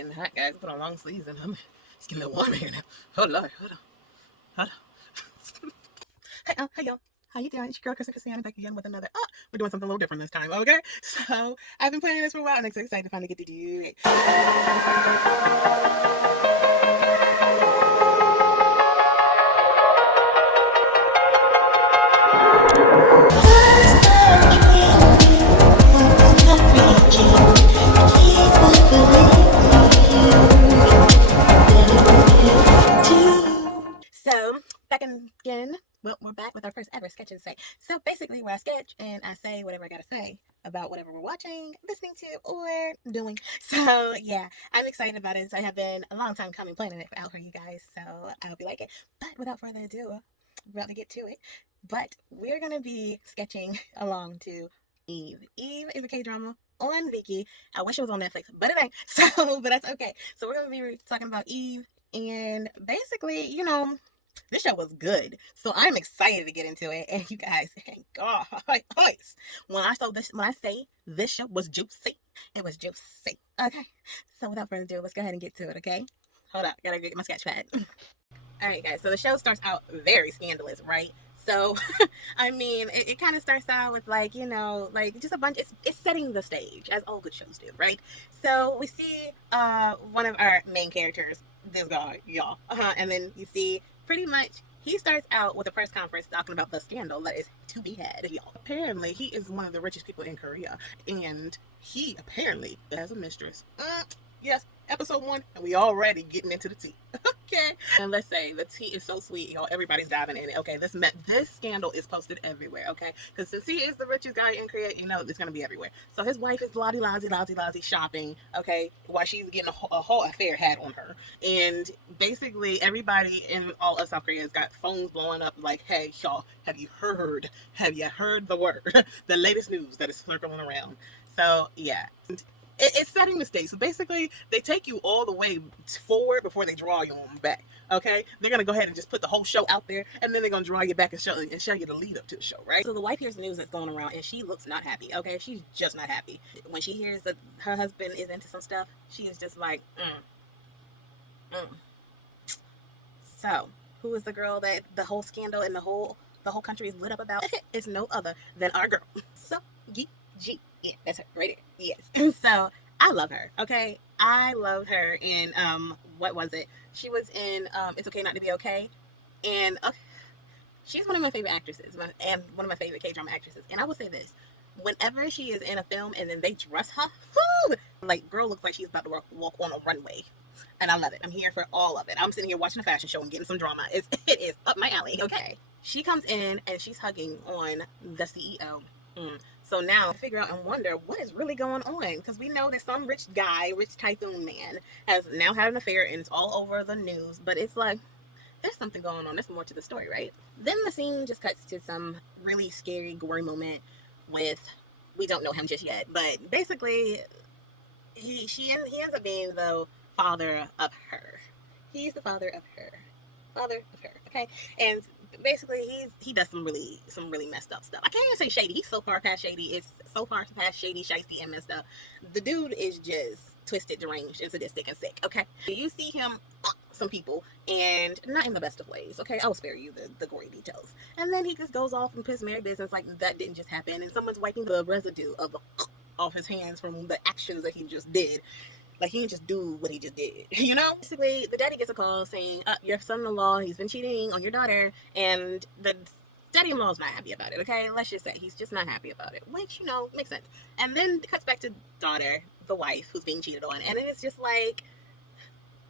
getting hot, guys. I put on long sleeves and it's getting a little warm here now. Oh Lord, hold on. Hey y'all. How you doing? It's your girl Christiana back again with another. Oh, we're doing something a little different this time, okay? So I've been planning this for a while and I'm so excited to finally get to do it. So, back again. Well, we're back with our first ever sketch and say. So basically, where I sketch and I say whatever I gotta say about whatever we're watching, listening to, or doing. So yeah, I'm excited about it. So I have been a long time coming, planning it out for you guys. So I hope you like it. But without further ado, we're about to get to it. But we're gonna be sketching along to Eve. Eve is a K-drama on Viki. I wish it was on Netflix, but it ain't. So, but that's okay. So we're gonna be talking about Eve, and basically, this show was good, so I'm excited to get into it. And you guys, God, when I say this show was juicy, it was juicy. Okay, so without further ado, let's go ahead and get to it. Okay, hold up, gotta get my sketch pad. All right, guys. So the show starts out very scandalous, right? So, I mean, it kind of starts out with like just a bunch. It's setting the stage as all good shows do, right? So we see one of our main characters, this guy, y'all, and then you see pretty much he starts out with a press conference talking about the scandal that is to be had, y'all. Apparently, he is one of the richest people in Korea, and he apparently has a mistress. Yes, episode 1, and we already getting into the tea. Okay, and let's say the tea is so sweet, y'all. Everybody's diving in it. Okay, this scandal is posted everywhere. Okay, because since he is the richest guy in Korea, it's gonna be everywhere. So his wife is lousy shopping. Okay, while she's getting a whole affair had on her, and basically everybody in all of South Korea has got phones blowing up like, "Hey, y'all, have you heard? Have you heard the word? The latest news that is circling around?" So yeah. It's setting the stage. So basically, they take you all the way forward before they draw you on back. Okay, they're gonna go ahead and just put the whole show out there, and then they're gonna draw you back and show you the lead up to the show, right? So the wife hears the news that's going around, and she looks not happy. Okay, she's just not happy when she hears that her husband is into some stuff. She is just like, So, who is the girl that the whole scandal and the whole country is lit up about? It's no other than our girl. So, G. Yeah, that's her right there. Yes. So I love her. Okay, I love her. And what was it? She was in It's Okay Not to Be Okay, and she's one of my favorite actresses, and one of my favorite K-drama actresses. And I will say this: whenever she is in a film and then they dress her, like girl looks like she's about to walk on a runway. And I love it. I'm here for all of it. I'm sitting here watching a fashion show and getting some drama. It is up my alley. Okay. She comes in and she's hugging on the CEO. So now I figure out and wonder what is really going on, because we know that some rich tycoon man has now had an affair and it's all over the news, but it's like there's something going on. There's more to the story, right? Then the scene just cuts to some really scary, gory moment with, we don't know him just yet, but basically he ends up being the father of her. He's the father of her. Okay? And basically he does some really messed up stuff. I can't even say shady. He's so far past shady. It's so far past shady, shiesty, and messed up. The dude is just twisted, deranged, and sadistic and sick. Okay, you see him fuck some people, and not in the best of ways. Okay, I will spare you the gory details. And then he just goes off and puts Mary business like that didn't just happen, and someone's wiping the residue of the off his hands from the actions that he just did. Like, he didn't just do what he just did, Basically, the daddy gets a call saying, your son-in-law, he's been cheating on your daughter, and the daddy-in-law is not happy about it, okay? Let's just say he's just not happy about it, which, makes sense. And then it cuts back to daughter, the wife, who's being cheated on, and then it's just like,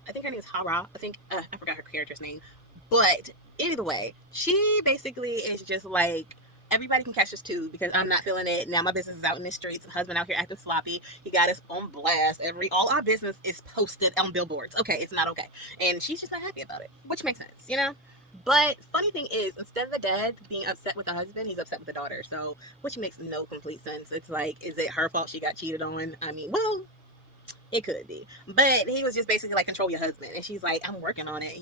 I think her name is Hara. I forgot her character's name. But either way, she basically is just like, everybody can catch this too, because I'm not feeling it. Now my business is out in the streets. My husband out here acting sloppy. He got us on blast. All our business is posted on billboards. Okay, it's not okay. And she's just not happy about it, which makes sense, But funny thing is, instead of the dad being upset with the husband, he's upset with the daughter. So, which makes no complete sense. It's like, is it her fault she got cheated on? I mean, well, it could be. But he was just basically like, control your husband. And she's like, I'm working on it.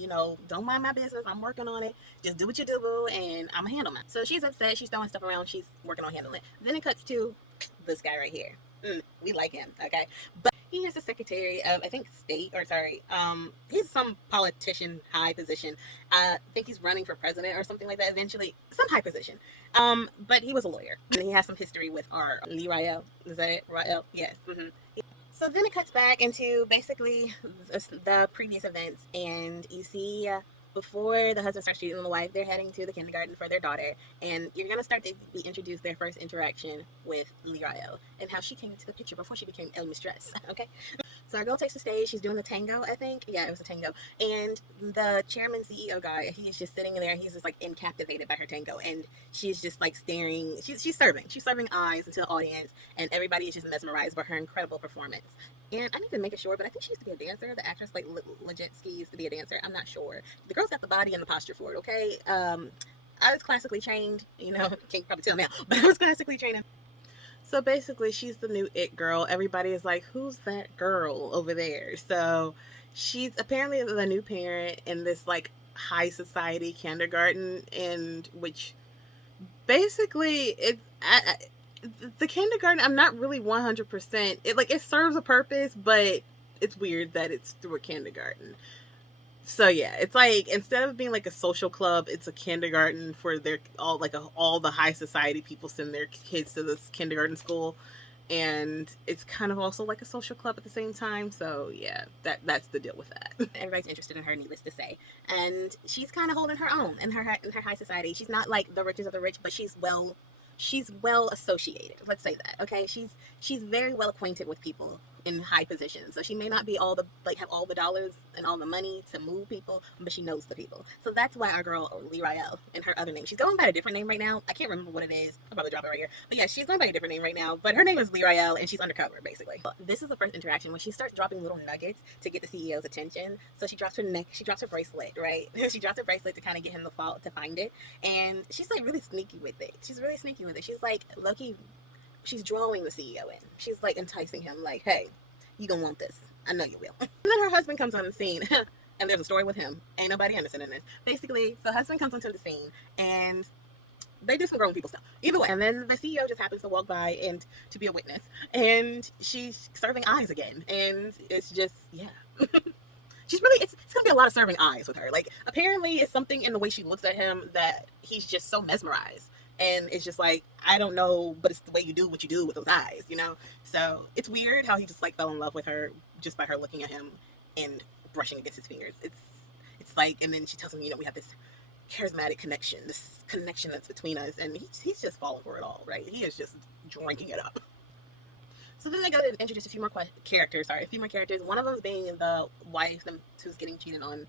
Don't mind my business. I'm working on it. Just do what you do, boo, and I'm going to handle it. So she's upset. She's throwing stuff around. She's working on handling it. Then it cuts to this guy right here. We like him, okay? But He is the secretary of, I think, state, or sorry, he's some politician, high position. I think he's running for president or something like that eventually, some high position. But he was a lawyer, and he has some history with our Lee Rael. Is that it? Rael? Yes. So then it cuts back into basically the previous events, and you see before the husband starts cheating on the wife, they're heading to the kindergarten for their daughter, and you're gonna start to be introduced their first interaction with Lee Rael and how she came into the picture before she became El Mistress. Okay, so our girl takes the stage. She's doing the tango, I think. Yeah, it was a tango. And the chairman CEO guy, he is just sitting there. And he's just like incaptivated by her tango, and she's just like staring. She's serving. She's serving eyes into the audience, and everybody is just mesmerized by her incredible performance. And I need to make it sure, but I think she used to be a dancer. The actress, like legit used to be a dancer. I'm not sure. The girl's got the body and the posture for it. Okay. I was classically trained. You know, can't probably tell now, but I was classically trained. So basically, she's the new it girl. Everybody is like, who's that girl over there? So she's apparently the new parent in this like high society kindergarten, and which basically the kindergarten, I'm not really 100%. It serves a purpose, but it's weird that it's through a kindergarten. So yeah, it's like instead of being like a social club, it's a kindergarten for their all the high society people send their kids to this kindergarten school, and it's kind of also like a social club at the same time. So yeah, that's the deal with that. Everybody's interested in her, needless to say, and she's kind of holding her own in her high society. She's not like the richest of the rich, but she's well associated. Let's say that. Okay, she's very well acquainted with people in high positions. So she may not be all the have all the dollars and all the money to move people, but she knows the people. So that's why our girl Lee Rael and her other name. She's going by a different name right now. I can't remember what it is. I'll probably drop it right here. But yeah, she's going by a different name right now. But her name is Lee Rael, and she's undercover basically. This is the first interaction when she starts dropping little nuggets to get the CEO's attention. So she drops her bracelet, right? She drops her bracelet to kind of get him to find it, and she's like really sneaky with it. She's like Loki. She's drawing the CEO in. She's like enticing him, like, hey, you gonna want this. I know you will. And then her husband comes on the scene. And there's a story with him. Ain't nobody innocent in this. Basically, so husband comes onto the scene, and they do some grown people stuff. Either way. And then the CEO just happens to walk by and to be a witness. And she's serving eyes again. And it's just, yeah. She's really, it's gonna be a lot of serving eyes with her. Like, apparently it's something in the way she looks at him that he's just so mesmerized. And it's just like, I don't know, but it's the way you do what you do with those eyes, you know? So it's weird how he just like fell in love with her just by her looking at him and brushing against his fingers. It's like, and then she tells him, you know, we have this charismatic connection, this connection that's between us, and he's just falling for it all, right? He is just drinking it up. So then they go to introduce a few more characters. One of them being the wife who's getting cheated on,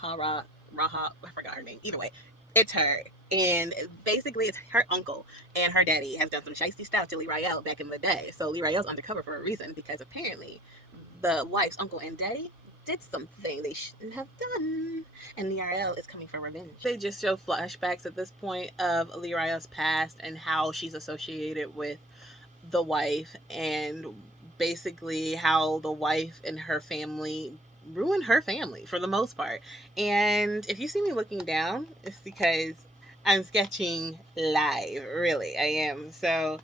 Raha, I forgot her name. Either way, it's her. And basically, it's her uncle and her daddy has done some shiesty stuff to Lee Rael back in the day. So Lee Rael's undercover for a reason, because apparently the wife's uncle and daddy did something they shouldn't have done, and Lee Rael is coming for revenge. They just show flashbacks at this point of Lee Rael's past and how she's associated with the wife, and basically how the wife and her family ruined her family for the most part. And if you see me looking down, it's because I'm sketching live. Really, I am. So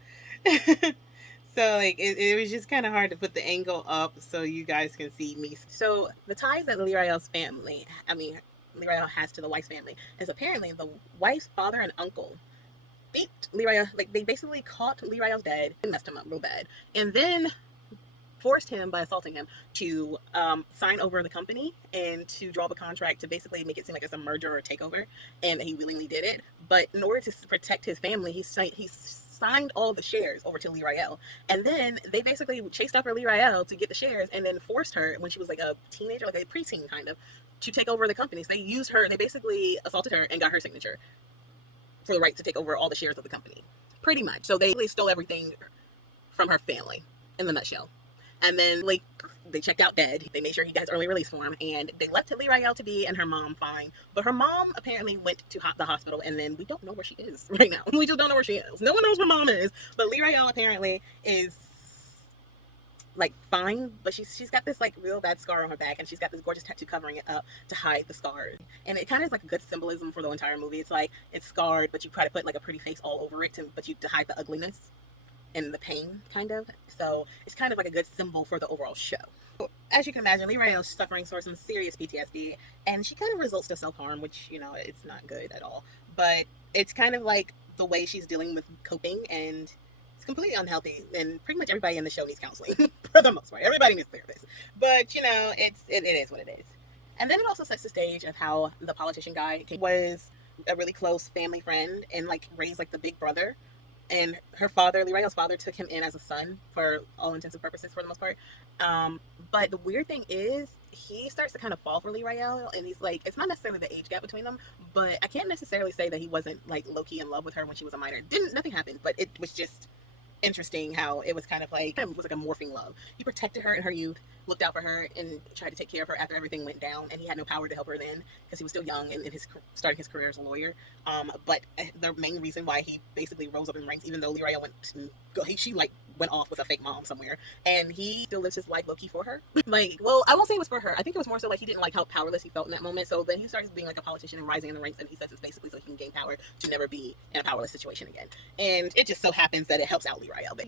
so like it was just kind of hard to put the angle up so you guys can see me. So the ties that Lee Rael's family, Lee Rael has to the wife's family, is apparently the wife's father and uncle beat Lee Rael. Like, they basically caught Lee Rael's dad and messed him up real bad, and then forced him by assaulting him to sign over the company and to draw up a contract to basically make it seem like it's a merger or a takeover, and he willingly did it. But in order to protect his family, he signed all the shares over to Lee Rael, and then they basically chased after Lee Rael to get the shares, and then forced her when she was like a teenager, like a preteen kind of, to take over the company. So they used her. They basically assaulted her and got her signature for the right to take over all the shares of the company, pretty much. So they stole everything from her family, in the nutshell. And then, like, they checked out dead. They made sure he got his early release form, and they left Lee Rael to be and her mom fine. But her mom apparently went to the hospital, and then we don't know where she is right now. We just don't know where she is. No one knows where mom is. But Lee Rael apparently is like fine, but she's got this like real bad scar on her back, and she's got this gorgeous tattoo covering it up to hide the scars. And it kind of is like a good symbolism for the entire movie. It's like it's scarred, but you try to put like a pretty face all over it to hide the ugliness. and the pain, kind of. So it's kind of like a good symbol for the overall show. As you can imagine, Lee Rayo is suffering from some serious PTSD, and she kind of results to self harm, which, you know, it's not good at all. But it's kind of like the way she's dealing with coping, and it's completely unhealthy. And pretty much everybody in the show needs counseling for the most part. Everybody needs therapists. But, you know, it is what it is. And then it also sets the stage of how the politician guy was a really close family friend and like raised like the big brother, and her father, Lee Rayo's father, took him in as a son for all intents and purposes for the most part. But the weird thing is, he starts to kind of fall for Lee Rayo, and he's like, it's not necessarily the age gap between them, but I can't necessarily say that he wasn't like low key in love with her when she was a minor. Nothing happened, but it was just interesting how it was kind of like it was like a morphing love. He protected her in her youth, looked out for her, and tried to take care of her after everything went down. And he had no power to help her then because he was still young and in his starting his career as a lawyer. But the main reason why he basically rose up in ranks, even though Lee Rayo she like went off with a fake mom somewhere, and he still lives his life low key for her. Like, well, I won't say it was for her. I think it was more so like he didn't like how powerless he felt in that moment. So then he starts being like a politician and rising in the ranks, and he says it's basically so he can gain power to never be in a powerless situation again. And it just so happens that it helps out Lee Rayo. But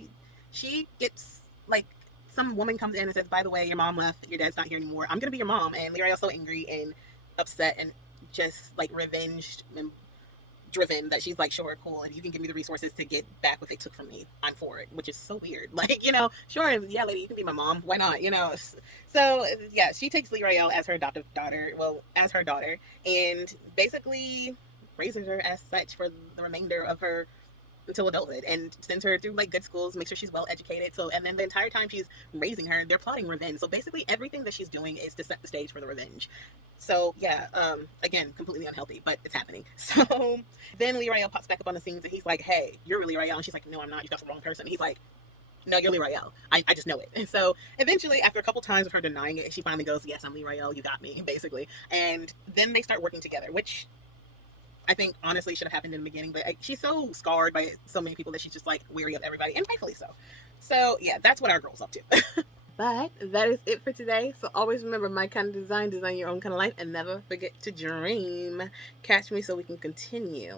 she gets like some woman comes in and says, by the way, your mom left, your dad's not here anymore, I'm gonna be your mom. And Lee Rayo's so angry and upset and just like revenged and driven that she's like, sure, cool, and you can give me the resources to get back what they took from me, I'm for it. Which is so weird. Like, you know, sure, yeah, lady, you can be my mom, why not, you know? So yeah, she takes Lee Rayo as her adoptive daughter, well, as her daughter, and basically raises her as such for the remainder of her until adulthood, and sends her through like good schools, make sure she's well educated. So, and then the entire time she's raising her, they're plotting revenge. So basically everything that she's doing is to set the stage for the revenge. So yeah, again, completely unhealthy, but it's happening. So then Lee Rayo pops back up on the scenes, and he's like, hey, you're really Rayo. And she's like, no, I'm not, you got the wrong person. And he's like, no, you're Lee Rayo. I just know it. And so eventually, after a couple times of her denying it, she finally goes, yes, I'm Lee Rayo, you got me, basically. And then they start working together, which I think honestly should have happened in the beginning, but she's so scarred by so many people that she's just like weary of everybody, and rightfully so. So yeah, that's what our girl's up to. But that is it for today. So always remember, my kind of design your own kind of life, and never forget to dream. Catch me so we can continue.